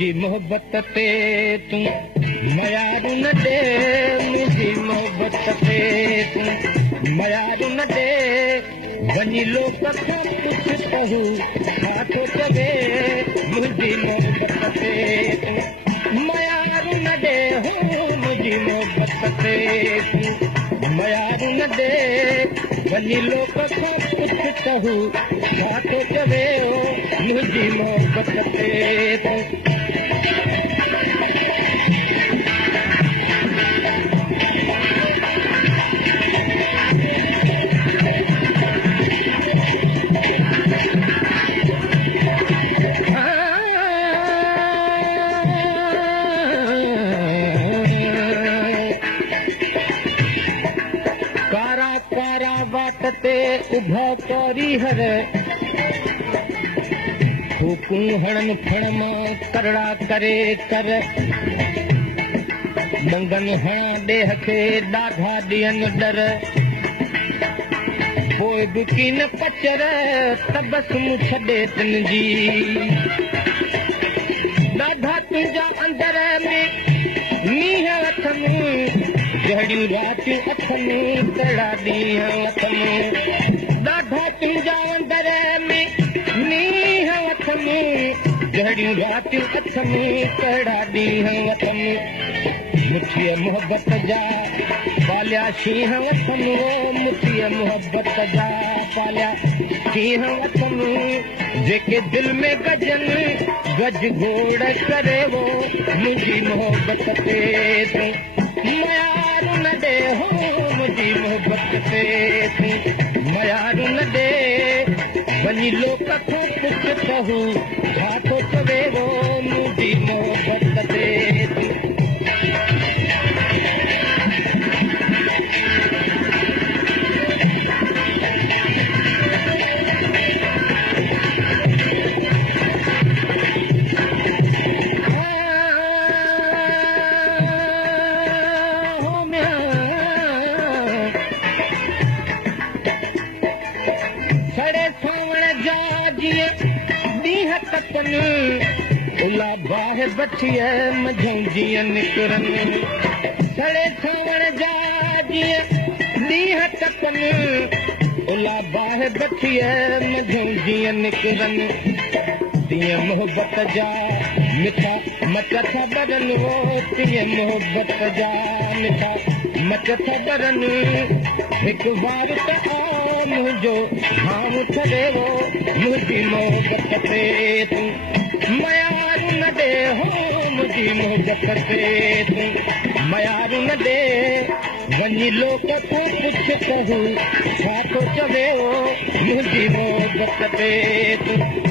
मुझी मोहब्बत ते तू मयारू न दे मुझी मोहब्बत ते तू मयारू न दे वनी लोग खां पुछ कहू छा थो चवे मुझी मोहब्बत ते तू मयारू न दे हो मुझी मोहब्बत ते तू मयारू न दे वनी लोग खां पुछ कहू छा थो चवे मुझी मोहब्बत ते तू कारा बाट ते उभा करी हर फूकूं हणन फण मां करड़ा करे कर डंगन हणा ॾेह खे ॾाढा ॾियनि डर पोइ बि की न पचर तबसम छॾे तिन जी ॾाढा तुंहिंजा अंदर में मींहं अथनि जहिड़ियूं रातियूं अथनि तहिड़ा ॾींहं अथनि ॾाढा तुंहिंजा अंदर में मींहं अथनि जहिड़ियूं रातियूं अथनि तहिड़ा ॾींहं अथनि मुठीअ मोहब्बत जा पालिया शींहं अथनि वो मुठीअ मोहब्बत जा पालिया शींहं अथनि जेके दिलि में गजनि गज घोड़ करे वो मुंहिंजी मोहब्बत ते तूं मयारू न दे हो मुझी मोहब्बत ते तू मयारू न दे वनी लोग खां पुछ कहू छा थो चवे वो मुझी मोहब्बत ते तू ॾींहं तकनि उला बाहि बठीअ मझूं जीअं निकिरनि सड़े सावण जा जीअं ॾींहं तकनि उला बाहि बठीअ मझूं जीअं निकिरनि तीअं मोहब्बत जा मिठा मच था ॿरनि वो तीअं मोहब्बत जा मिठा मच था ॿरनि हिकु बार त आ मुंहिंजो हाम छॾे वो मुंहिंजी मोहब्बत ते तू मयारू न दे हो मुंहिंजी मोहब्बत ते तू मयारू न दे वञी लोक खां पुछ कहू छा थो चवे वो मुंहिंजी मोहब्बत ते तू